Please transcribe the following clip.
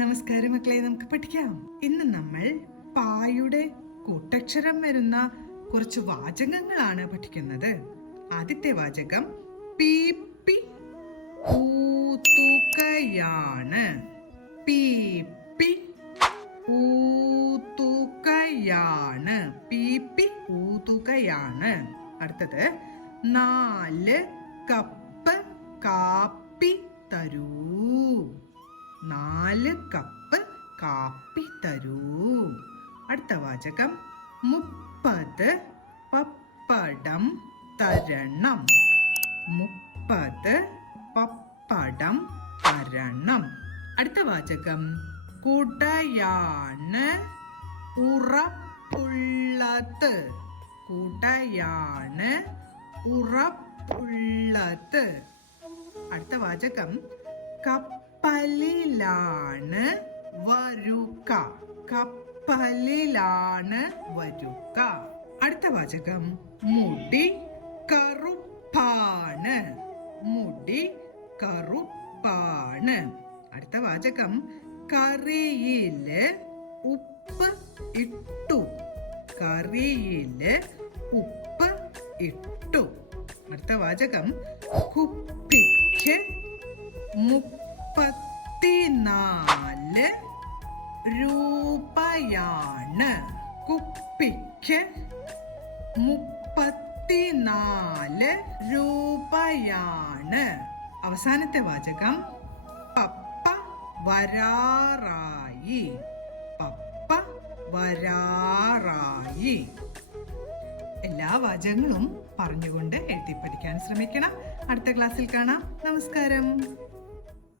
നമസ്കാരം മക്കളെ, നമുക്ക് പഠിക്കാം. ഇന്ന് നമ്മൾ പായുടെ കൂട്ടക്ഷരം വരുന്ന കുറച്ച് വാചകങ്ങളാണ് പഠിക്കുന്നത്. ആദ്യത്തെ വാചകം പീപ്പി ഊതുകയാണ്. പീപ്പി ഊതുകയാണ്. പീപ്പി ഊതുകയാണ്. അടുത്തത് 4 കപ്പ് കാപ്പി തരൂ. 4 കപ്പ് കാപ്പി തരൂ. അടുത്ത വാചകം 30 പപ്പടം തരണം. 30 പപ്പടം തരണം. അടുത്ത വാചകം കുടയാണ് ഉറപ്പുള്ളത്. കുടയാണ് ഉറപ്പുള്ളത്. അടുത്ത വാചകം കപ്പലിലാണ് വരുക. കപ്പലിലാണ് വരുക. അടുത്ത വാചകം മുടി കറുപ്പാണ്. മുടി കറുപ്പാണ്. അടുത്ത വാചകം കറിയില് ഉപ്പ് ഇട്ടു. കറിയില് ഉപ്പ് ഇട്ടു. അടുത്ത വാചകം കുപ്പിക്ക് 34 രൂപയാണ്. കുപ്പിക്ക് 34 രൂപയാണ്. അവസാനത്തെ വാചകം പപ്പ വരാറായി. പപ്പ വരാറായി. എല്ലാ വാചകങ്ങളും പറഞ്ഞുകൊണ്ട് എഴുതി പഠിക്കാൻ ശ്രമിക്കണം. അടുത്ത ക്ലാസ്സിൽ കാണാം. നമസ്കാരം.